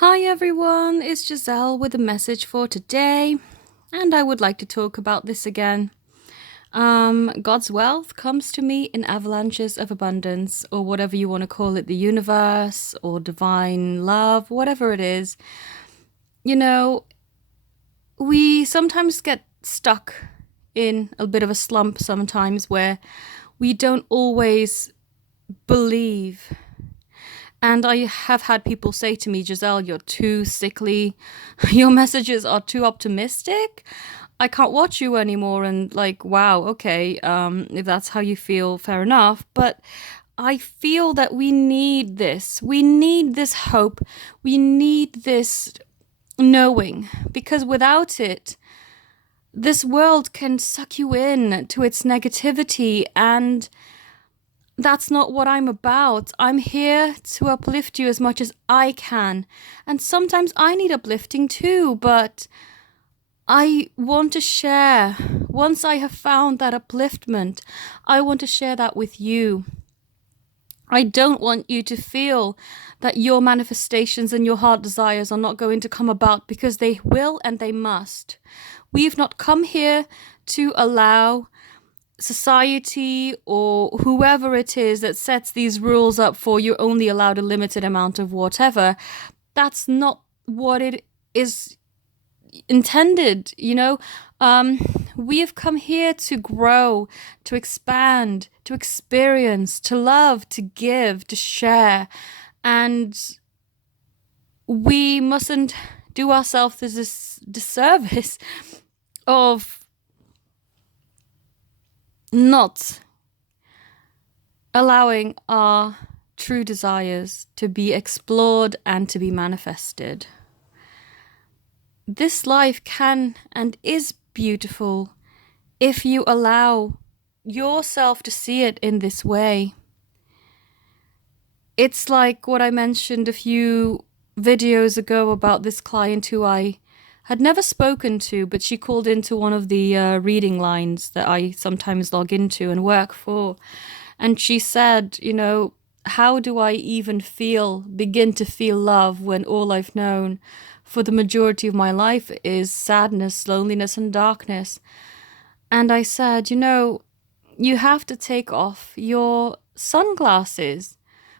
Hi everyone, it's Giselle with a message for today, and I would like to talk about this again. God's wealth comes to me in avalanches of abundance, or whatever you want to call it, the universe, or divine love, whatever it is. You know, we sometimes get stuck in a bit of a slump sometimes where we don't always believe. And I have had people say to me, Giselle, you're too sickly. Your messages are too optimistic. I can't watch you anymore. And like, wow, okay, if that's how you feel, fair enough. But I feel that we need this. We need this hope. We need this knowing, because without it, this world can suck you in to its negativity, and that's not what I'm about. I'm here to uplift you as much as I can. And sometimes I need uplifting too, but I want to share. Once I have found that upliftment, I want to share that with you. I don't want you to feel that your manifestations and your heart desires are not going to come about, because they will and they must. We've not come here to allow society or whoever it is that sets these rules up for you're only allowed a limited amount of whatever. That's not what it is intended, we have come here to grow, to expand, to experience, to love, to give, to share. And we mustn't do ourselves this disservice of not allowing our true desires to be explored and to be manifested. This life can and is beautiful if you allow yourself to see it in this way. It's like what I mentioned a few videos ago about this client who I had never spoken to, but she called into one of the reading lines that I sometimes log into and work for. And she said, how do I even begin to feel love when all I've known for the majority of my life is sadness, loneliness, and darkness? And I said, you have to take off your sunglasses,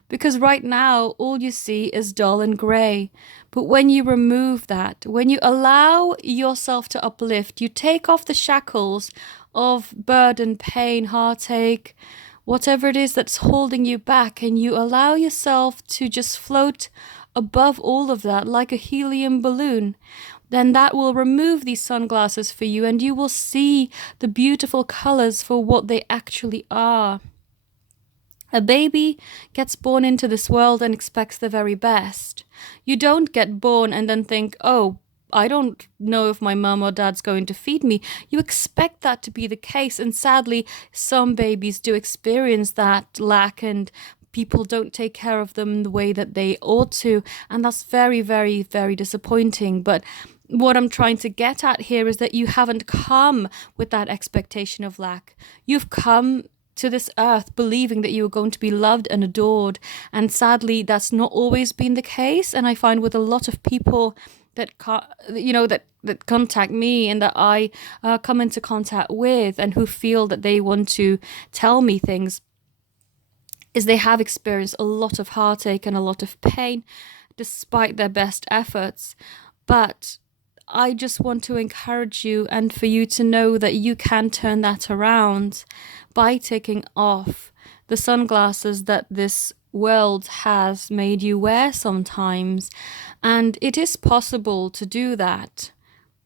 because right now all you see is dull and grey. But when you remove that, when you allow yourself to uplift, you take off the shackles of burden, pain, heartache, whatever it is that's holding you back, and you allow yourself to just float above all of that like a helium balloon, then that will remove these sunglasses for you, and you will see the beautiful colors for what they actually are. A baby gets born into this world and expects the very best. You don't get born and then think, oh, I don't know if my mum or dad's going to feed me. You expect that to be the case. And sadly, some babies do experience that lack, and people don't take care of them the way that they ought to. And that's very, very, very disappointing. But what I'm trying to get at here is that you haven't come with that expectation of lack. You've come to this earth believing that you are going to be loved and adored. And sadly, that's not always been the case. And I find with a lot of people that that contact me and that I come into contact with, and who feel that they want to tell me things, is they have experienced a lot of heartache and a lot of pain despite their best efforts. But I just want to encourage you, and for you to know that you can turn that around by taking off the sunglasses that this world has made you wear sometimes. And it is possible to do that.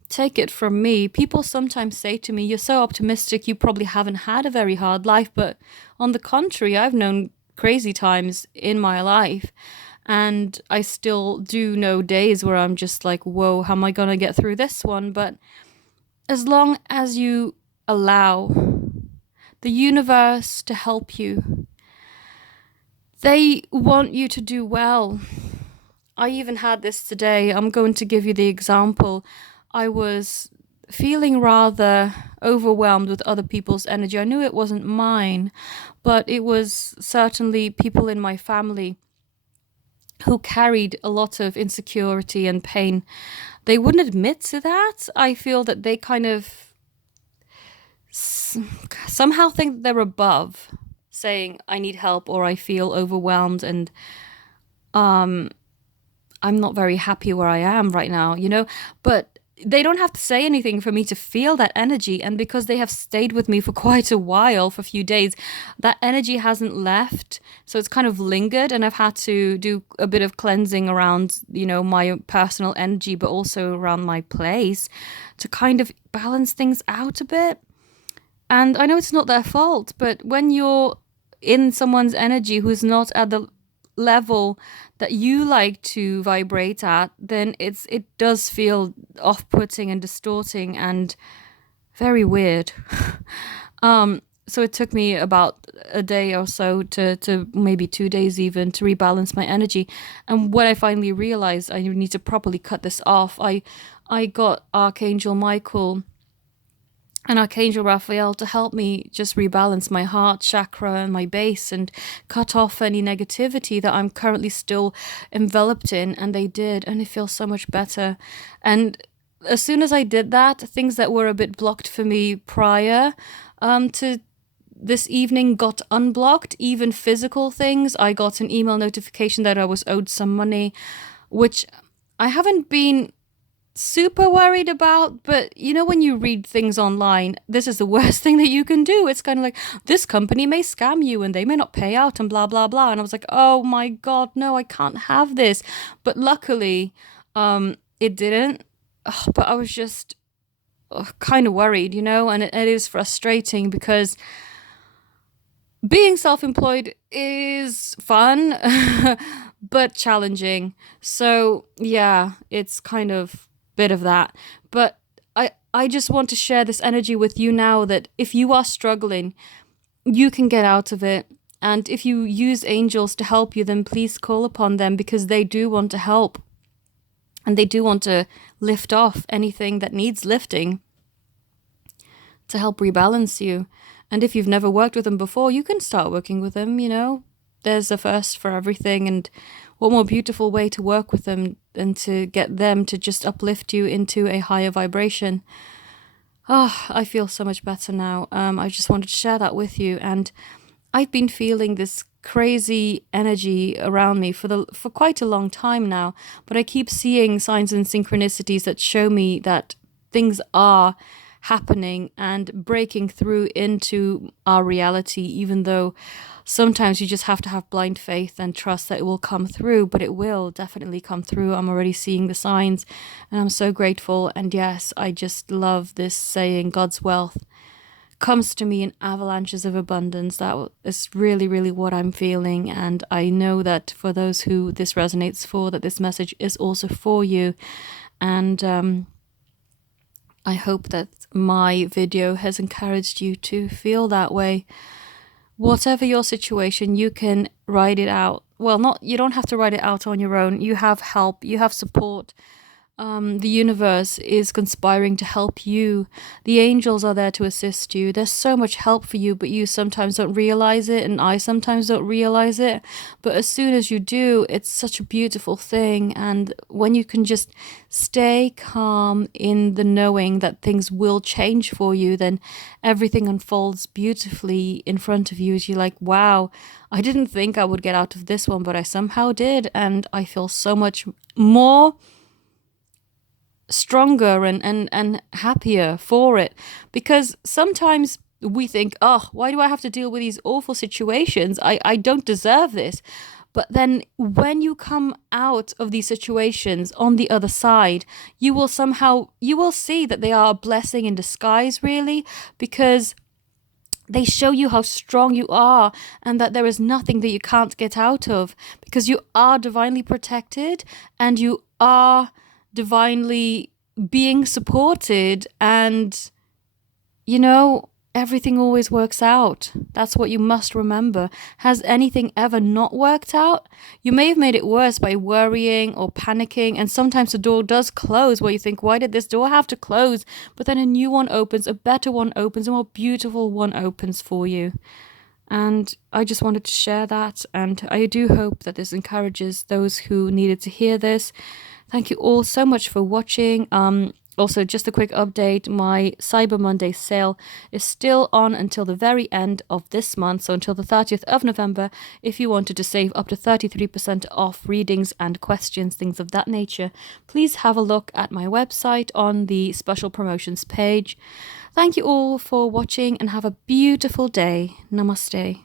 Take it from me. People sometimes say to me, you're so optimistic, you probably haven't had a very hard life. But on the contrary, I've known crazy times in my life. And I still do know days where I'm just like, whoa, how am I going to get through this one? But as long as you allow the universe to help you, they want you to do well. I even had this today. I'm going to give you the example. I was feeling rather overwhelmed with other people's energy. I knew it wasn't mine, but it was certainly people in my family who carried a lot of insecurity and pain, they wouldn't admit to that. I feel that they kind of somehow think they're above saying I need help or I feel overwhelmed and I'm not very happy where I am right now, But they don't have to say anything for me to feel that energy. And because they have stayed with me for quite a while, for a few days, that energy hasn't left. So it's kind of lingered. And I've had to do a bit of cleansing around, my personal energy, but also around my place to kind of balance things out a bit. And I know it's not their fault, but when you're in someone's energy who's not at the level that you like to vibrate at, then it does feel off-putting and distorting and very weird. So it took me about a day or so to maybe 2 days even to rebalance my energy. And when I finally realized I need to properly cut this off, I got Archangel Michael and Archangel Raphael to help me just rebalance my heart chakra and my base and cut off any negativity that I'm currently still enveloped in. And they did, and it feels so much better. And as soon as I did that, things that were a bit blocked for me prior to this evening got unblocked, even physical things. I got an email notification that I was owed some money, which I haven't been super worried about, but when you read things online, this is the worst thing that you can do. It's kind of like, this company may scam you and they may not pay out and blah blah blah. And I was like, oh my god, no, I can't have this. But luckily it didn't. But I was just kind of worried, and it is frustrating because being self-employed is fun but challenging. So yeah, it's kind of bit of that. But I just want to share this energy with you now that if you are struggling, you can get out of it. And if you use angels to help you, then please call upon them, because they do want to help. And they do want to lift off anything that needs lifting to help rebalance you. And if you've never worked with them before, you can start working with them, There's a first for everything, and what more beautiful way to work with them than to get them to just uplift you into a higher vibration. I feel so much better now. I just wanted to share that with you. And I've been feeling this crazy energy around me for quite a long time now, but I keep seeing signs and synchronicities that show me that things are happening and breaking through into our reality, even though sometimes you just have to have blind faith and trust that it will come through. But it will definitely come through. I'm already seeing the signs and I'm so grateful. And yes, I just love this saying, God's wealth comes to me in avalanches of abundance. That is really, really what I'm feeling. And I know that for those who this resonates for, that this message is also for you. And I hope that my video has encouraged you to feel that way. Whatever your situation, you can write it out. Well, you don't have to write it out on your own. You have help, you have support. The universe is conspiring to help you. The angels are there to assist you. There's so much help for you, but you sometimes don't realize it, and I sometimes don't realize it. But as soon as you do, it's such a beautiful thing. And when you can just stay calm in the knowing that things will change for you, then everything unfolds beautifully in front of you as you're like, wow, I didn't think I would get out of this one, but I somehow did. And I feel so much more stronger and happier for it, because sometimes we think, oh, why do I have to deal with these awful situations? I don't deserve this. But then when you come out of these situations on the other side, you will see that they are a blessing in disguise, really, because they show you how strong you are and that there is nothing that you can't get out of, because you are divinely protected and you are divinely being supported, and everything always works out. That's what you must remember. Has anything ever not worked out? You may have made it worse by worrying or panicking, and sometimes the door does close where you think, why did this door have to close? But then a new one opens, a better one opens, a more beautiful one opens for you. And I just wanted to share that. And I do hope that this encourages those who needed to hear this. Thank you all so much for watching. Also, just a quick update, my Cyber Monday sale is still on until the very end of this month, so until the 30th of November. If you wanted to save up to 33% off readings and questions, things of that nature, please have a look at my website on the special promotions page. Thank you all for watching and have a beautiful day. Namaste.